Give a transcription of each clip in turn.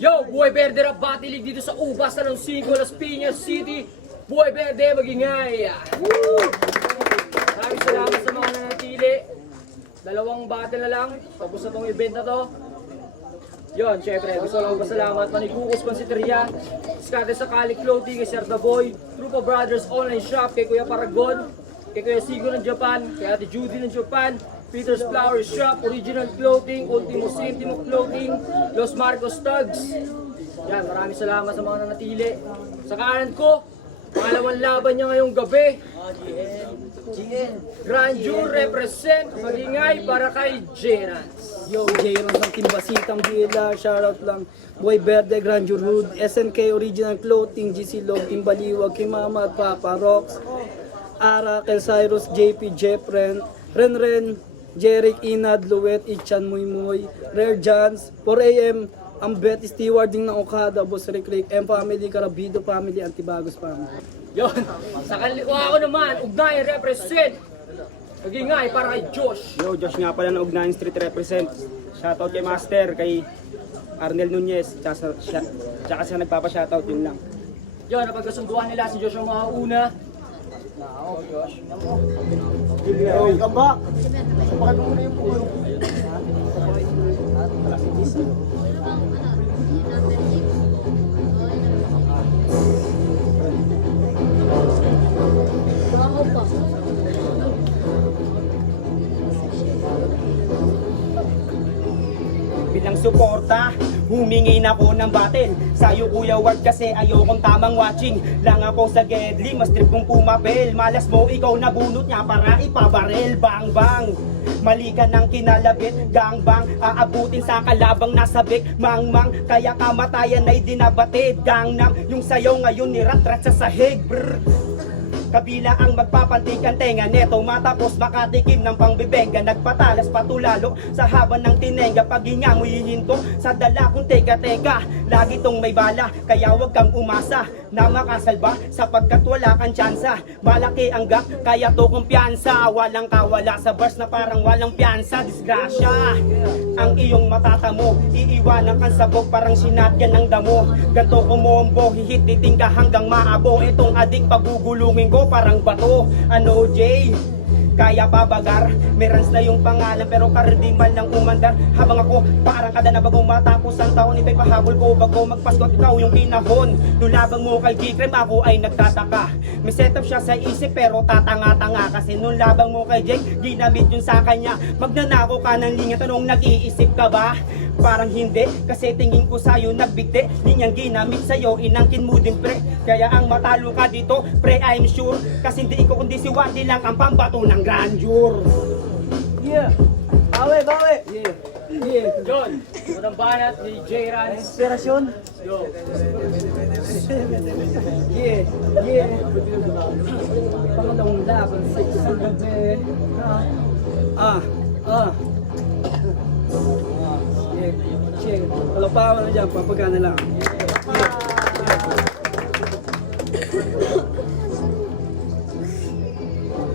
Yo, Buhay Verde Rap Battle League dito sa Ubas na ng 5, Las Piñas City. Buhay Verde, magingay! Maraming salamat sa mga nanatili. Dalawang battle na lang. Tapos na tong event na to. Yon, syempre, gusto lang magpasalamat. Manigukos Pansiteria, Skate sa Kali Clothing, kay Sir Daboy, Trupa Brothers Online Shop, kay Kuya Paragon, kay Kuya Sigo ng Japan, kay Ate Judy ng Japan, Peter's Flower Shop, Original Clothing, Ultimo Sintimo Clothing, Los Marcos Tugs. Yan, maraming salamat sa mga nanatili. Sa kanan ko, pangalawang laban niya ngayong gabi. Grandeur represent, magingay para kay Gerans. Yo, J-Ron ng Team Basitang Bila, shoutout lang. Buhay Verde, Grandeur Hood, SNK Original Clothing, GC Log, Team Baliwag, kay Mama at Papa, Rox, Ara, Kel Cyrus, JP, Jeffren, Renren, Jeric, Inad, Luwet, Ichan, Muymoy, Rare Jans, 4am, ang Bet, Stewarding ng Okada, Boss Rick Rick, M Family, Carabido Family, Antibagos Family. Yon, sa kaliwa ko naman, Ugnayan represent, magingay para kay Josh. Yo, Josh nga pala ng Ugnayan Street represent. Shoutout kay Master, kay Arnel Nunez, tsaka siya nagpapa-shoutout, yun lang. Yon, napagkasunduan nila si Josh ang mga una. Welcome back! Bakit mo muna yung pulo? Bilang suporta, humingi na ko ng battle. Sa'yo Kuya Ward kasi ayokong tamang watching. Lang ako sa Gedli, mas trip kong pumapel. Malas mo ikaw nabunot niya para ipabarel. Bang bang, mali ka ng kinalabit. Gangbang, aabutin sa kalabang nasabik. Mang mang, kaya kamatayan ay dinabatid. Gangnam, yung sayo ngayon niratrat sa sahig. Brr. Kabila ang magpapantikan tenga neto matapos makatikim ng pangbibenga. Nagpatalas patulalo sa haba ng tinenga. Paghinga mo hihinto sa dala kong teka. Lagi tong may bala kaya wag kang umasa na makasalba sapagkat wala kang tsansa. Malaki ang gap kaya to kumpiyansa. Walang kawala sa bars na parang walang piyansa. Disgrasya ang iyong matatamo. Iiwanan kang sabog parang sinatyan ng damo. Ganto kumombo hihititing ka hanggang maabo. Itong adik pagugulungin ko parang bato. Ano Jay? Kaya babagar, merans na yung pangalan pero kardimal ng umandar. Habang ako parang kada na bago matapos ang taon, ito'y pahabol ko bago magpasko at ikaw yung kinahon. Nulabang mo kay G-Creme ako ay nagtataka. May setup siya sa isip pero tatanga-tanga. Kasi nung labang mo kay Jake, ginamit yun sa kanya. Magnanako ka ng linya, tanong nag-iisip ka ba? Parang hindi, kasi tingin ko sa'yo nagbigti. Linyang ginamit sa'yo, inangkin mo din pre. Kaya ang matalo ka dito, pre I'm sure. Kasi hindi ko kundi si Wandy lang ang pambato ng grandeur. Yeah! Bawi, bawi! Yeah. Yeah. John, unang banat ni J-Ran. Inspirasyon? Yo. Yeah! Yeah! Pangalawang laban sa isang gabi. Yeah, check. Palapawan na dyan, papagana lang.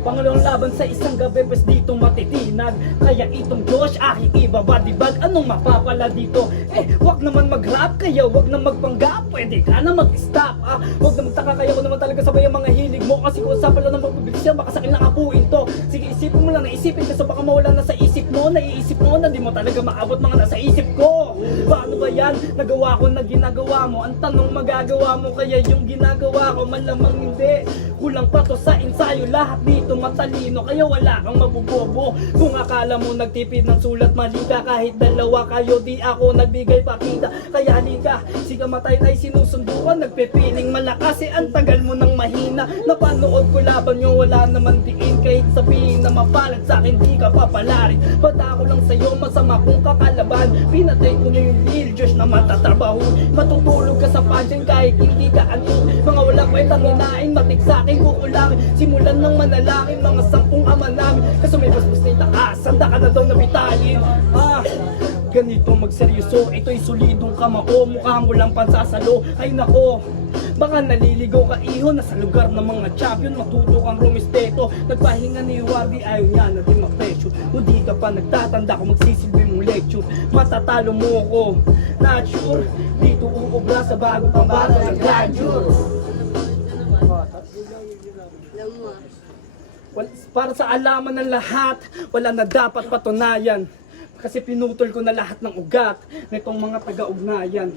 Pangalawang laban sa isang gabi, pes dito matitinag. Kaya itong Josh, aking ibabadibag. Anong mapapala dito? Wag naman mag-rap, kaya wag na magpanggap. Pwede ka na mag-stop, wag na magtaka, kaya ko naman talaga sabay ang mga hilig mo. Kasi kung usapan lang ng magpabilis yan, baka sa akin lang apuin to. Sige, isipin mo lang, naisipin kasi baka mawala na sa isip mo. Naiisip mo na di mo talaga maabot mga nasa isip ko. Paano ba yan? Nagawa ko na ginagawa mo. Ang tanong magagawa mo, kaya yung ginagawa ko malamang hindi. Kulang pa to sa ensayo, lahat dito matalino, kaya wala kang mabubobo. Kung akala mo nagtipid ng sulat, mali ka. Kahit dalawa kayo, di ako nagbigay pakita. Kaya halika, si kamatay ay sinusunduan. Nagpipiling malakas, ang tagal mo nang mahina. Napanood ko laban nyo, wala naman diin. Kahit sabihin na mapalad sa akin, di ka papalarin. Ba't ako lang sa'yo, masama kong kakalaban. Pinatay ko nyo yung Lil Josh na matatrabaho. Matutulog ka sa pageant kahit hindi ka anto. Mga walang kwentang hinain, matik sa akin kukulang. Simulan ng manalangin, mga 10 ama namin. Kaso may basbas na itaas, sanda ka na daw nabitalin. Ganito magseryoso, ito'y solidong kamao. Mukha mo lang pansasalo, ay nako. Baka naliligaw ka iho na sa lugar ng mga champion. Matuto kang rumispeto. Nagpahinga ni Wardy, ayaw niya na din ma-pressure. Kung di ka pa nagtatanda kung magsisilbi mong lecture, matatalo mo ko. Not sure, dito uubra sa bagong pambato ng grandeur. Para sa alaman ng lahat, wala na dapat patunayan. Kasi pinutol ko na lahat ng ugat nitong mga taga-ugnayan.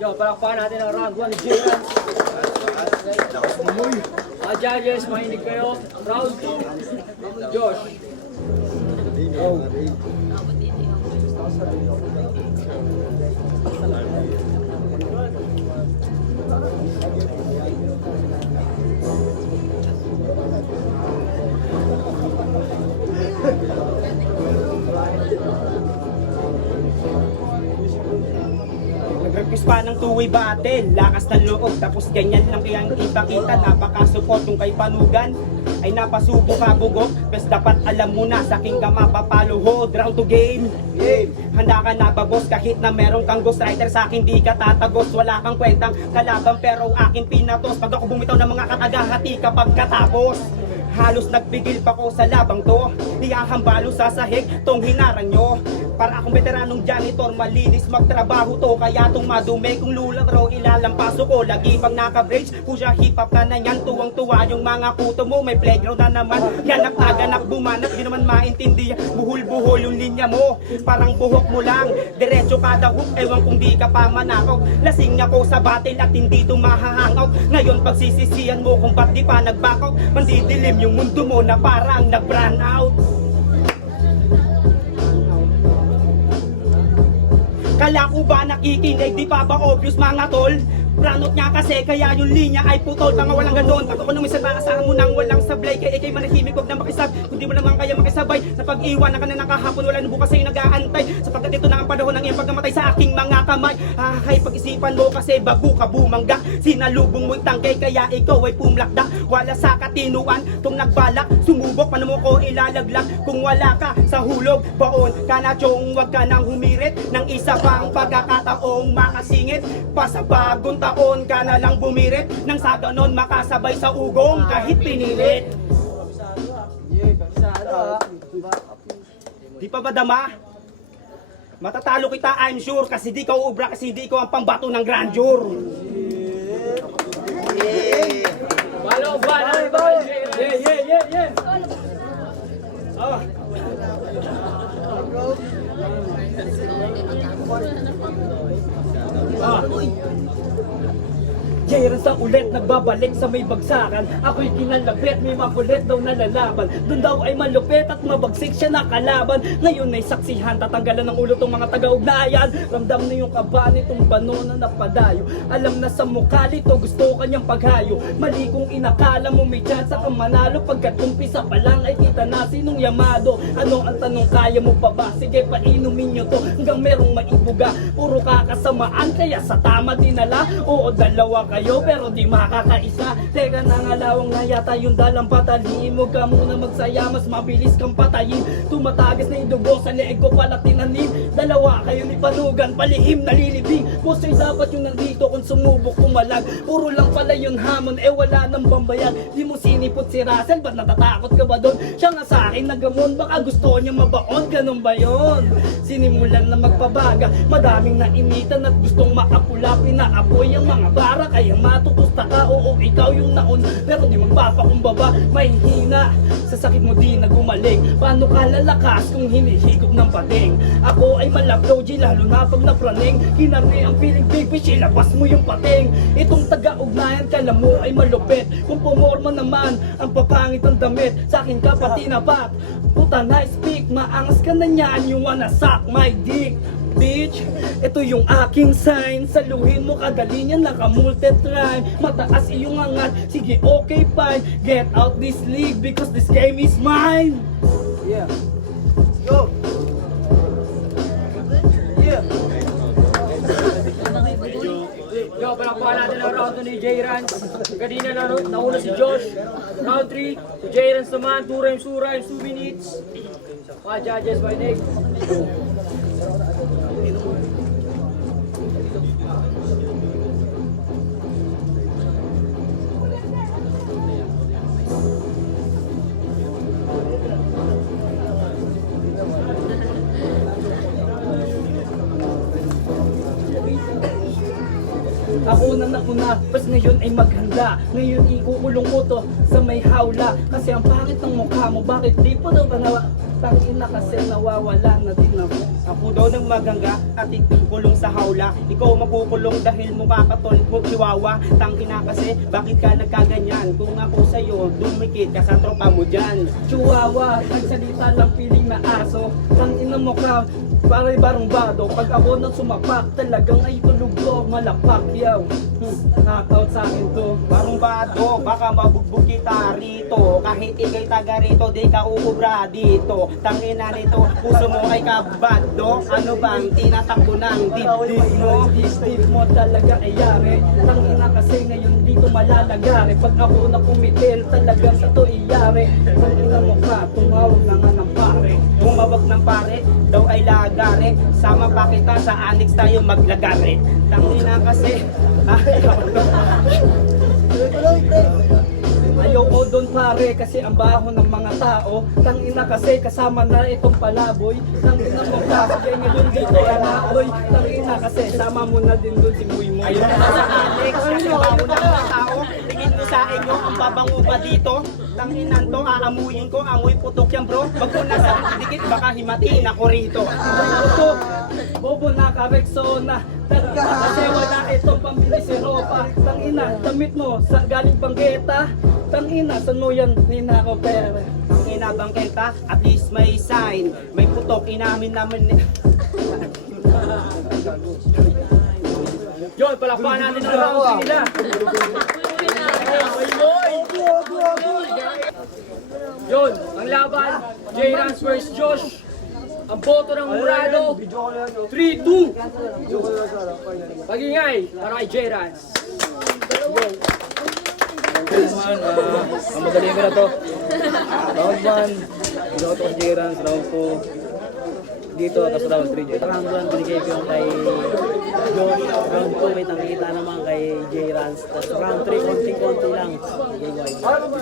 Yo, palakpakan natin ang round 1 ni J-Rans. Mga judges, mahinig kayo. Round 2, Josh. Nag-request pa ng two-way battle, lakas ng loob, tapos ganyan lang kayang ipakita. Napaka-support yung kay Panugan ay napasubo ka bugok. Pes dapat alam mo na sa aking ka mapapaluhod. Round to game, handa ka na ba boss? Kahit na meron kang ghostwriter sa akin di ka tatagos. Wala kang kwentang kalaban pero aking pinatos. Pag ako bumitaw ng mga katagahati kapag katapos, halos nagpigil pa ko sa labang to. Iyahambalo sa sahig tong hinarang nyo. Para akong veteranong janitor, malinis magtrabaho to. Kaya tong madumi kung lulang ilalampaso ko. Lagi pang naka-braids, pusha hip-hop ka na yan. Tuwang-tuwa yung mga kuto mo, may playground na naman. Ganap na ganap bumanat, di naman maintindihan. Buhol-buhol yung linya mo, parang buhok mo lang. Diretso kada hook, ewan kung di ka pa manakaw. Lasing ako sa battle at hindi to mahahangaw. Ngayon pagsisisihan mo kung ba't di pa nagbakaw. Mandidilim yung mundo mo na parang nag-brand out. Kala ko ba nakikinig, di pa ba obvious mga tol? Branot niya kasi kaya yung linya ay putol. Tanga walang gandon, pag ako nung isa baka mo nang walang sablay. Kaya ikay manahimik, huwag na makisab. Kung di mo naman kaya makisabay, sa pag-iwan na ka na nakahapon, wala na bukas sa'yo nag-aantay. Sapagkat ito na ang panahon ng iyong pagkamatay sa aking mga kamay. Ay pag-isipan mo kasi bago ka bumangga. Sinalubong mo'y tangkay kaya ikaw ay pumlakda. Wala sa katinuan, tong nagbalak. Sumubok, paano mo ko ilalaglag? Kung wala ka sa hulog, baon ka na chong. Huwag ka nang humirit ng isa pang pagkakataong makasingit. Pa sa bagong taon ka na lang bumirit. Nang sa ganon makasabay sa ugong kahit pinilit. Di pa ba dama? Matatalo kita I'm sure. Kasi di ka uubra, kasi di ko ang pambato ng grandeur. Follow. Yeah. J-Rans sa ulit, nagbabalik sa may bagsakan. Ako'y kinalapit, may makulit daw na lalaban. Doon daw ay malupit at mabagsik siya na kalaban. Ngayon ay saksihan, tatanggalan ng ulo tong mga taga-ugnayan. Ramdam na yung kaba nitong bano na napadayo. Alam na sa mukha nito, gusto kanyang paghayo. Mali kung inakala mo may chance kang manalo. Pagkat umpisa pa lang ay kita na sinong yamado. Ano ang tanong, kaya mo pa ba? Sige, painumin nyo to hanggang merong maibuga. Puro kakasamaan, kaya sa tama dinala. Oo, dalawa kayo pero di makakaisa. Teka nangalawang na yata yung dalang patalim. Huwag ka muna magsaya, mas mabilis kang patayin. Tumatagas na yung dugo sa leeg ko pala tinanim. Dalawa kayo ni Panugan, palihim nalilibing. Boss ay dapat yung nandito kung sumubok kumalag. Puro lang pala yun hamon, wala nang bambayag. Di mo sinipot si Russell, ba't natatakot ka ba doon? Siya nga sa akin nagamon, baka gusto niya mabaon. Ganun ba yun? Sinimulan na magpabaga, madaming nainitan at gustong maapula. Pinaapoy ang mga bara, kaya matutusta ka. Oo, ikaw yung naon, pero di magpapakumbaba. May hina, sa sakit mo di na gumaling. Paano ka lalakas kung hinihigop ng pating? Ako ay malaplow, G, lalo na pag napraning. Kinarni ang feeling big fish, ilabas mo yung pating. Itong taga-ugnayan, kala mo ay malupit. Kung pumorma naman, ang papangit ang damit. Sa akin ka pati napat. Puta na speak, maangas ka na niyan. You wanna suck my dick, bitch. Ito yung aking sign. Saluhin mo kadali niyan, naka-multi-try. Mataas iyong angat, sige okay fine. Get out this league because this game is mine. Yeah. Go. Yeah. Yo, palakpakan natin ang round 2 ni J-Rans. Kanina nauna si Josh. Round 3, si J-Rans naman. 2 rhymes, 2 minutes. Mga judges, my name. Ako na nauna, pas ngayon ay maghanda. Ngayon ikukulong ko to sa may hawla. Kasi ang pangit ng mukha mo, bakit di po daw ba tangina kasi nawawala na din ako. Ako daw ng magangga at ikulong sa hawla. Ikaw makukulong dahil mukha ka tol mo chihuahua. Tangina kasi, bakit ka nagkaganyan? Kung ako sa'yo, dumikit ka sa tropa mo dyan. Chihuahua, nagsalita lang piling na aso. Tangina mo ka, parang barong bado. Pag ako na sumapak, talagang ay tulog ko, malapak yaw. Knockout sa akin to. Parang bato, baka mabugbog kita rito. Kahit ikay taga rito, di ka uubra dito. Tangina nito, puso mo ay kabado. Ano bang tinatakbo ng dibdib mo? Dibdib mo talaga ay yari. Tangina kasi ngayon dito malalagari. Pag ako na pumitil, talagang ito iyari. Tangina mo ka, tumawag na nga ng pare. Tumawag ng pare, daw ay lagare. Sama pa kita sa annex tayo maglagare. Tangina kasi, ayoko doon pare kasi ang baho ng mga tao. Tangina kasi kasama na itong palaboy. Tangina mo ka, kaya ngayon dito anaoy. Tangina kasi sama mo na din doon si Muy Muy. ayun na sa annex, kasi bago ng mga tao. Tingin mo sa inyo, ang babango ba dito? Tanginan to, aamuyin ko, amoy putok yan bro. Wag mo na sa dikit, baka himatiin ako rito. Putok, bobo na ka Rexona. Kasi wala itong pambili si Ropa. Tangina, damit mo sa galing Banggeta. Tangina, saan mo yan ninako pera? Ang inabangketa, at least may sign. May putok, inamin namin. Yun, palakpakan natin ang round nila. Yun, ang laban, J-Rans vs Josh. Ang boto ng Murado, 3-2. Pag-ingay, para kay J-Rans. Ang madali ko na to. Round 1, ginawa ko sa J-Rans. Round 2, dito. Tapos round 3. Round 1, binigay ko yung kay Josh. Round 2, may nakikita naman kay J-Rans. Tapos round 3, konti-konti lang.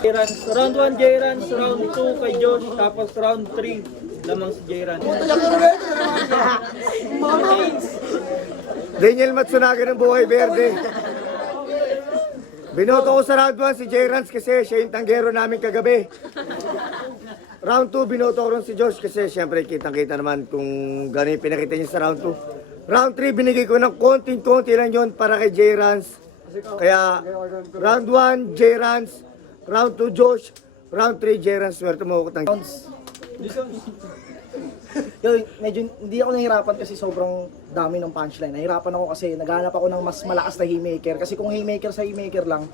J-Rans. Round 1, J-Rans. Round 2, kay Josh. Tapos round 3, lamang si J-Rans. Daniel Matsunaga ng Buhay Verde. Binoto ko sa round 1 si J-Rans kasi siya yung tanggero namin kagabi. Round 2, binoto ko rin si Josh kasi siyempre kitang-kita naman kung gano'n yung pinakita niya sa round 2. Round 3, binigay ko ng konting-konti lang yon para kay J-Rans. Kaya round 1, J-Rans. Round 2, Josh. Round 3, J-Rans. Swerte mo ako tang... Yo, medyo hindi ako nahihirapan kasi sobrang dami ng punchline. Nahirapan ako kasi naghahanap ako ng mas malakas na haymaker. Kasi kung haymaker sa haymaker lang,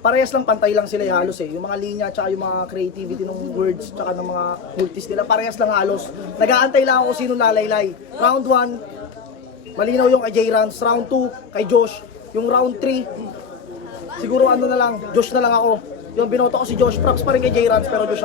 parehas lang, pantay lang sila halos eh. Yung mga linya tsaka yung mga creativity ng words tsaka ng mga multis nila, parehas lang halos. Nag-aantay lang ako kung sino lalaylay. Round 1, malinaw yung kay J-Rans. Round 2, kay Josh. Yung round 3, siguro ano na lang, Josh na lang ako. Yung binoto ko si Josh, props pa rin kay J-Rans pero Josh ako.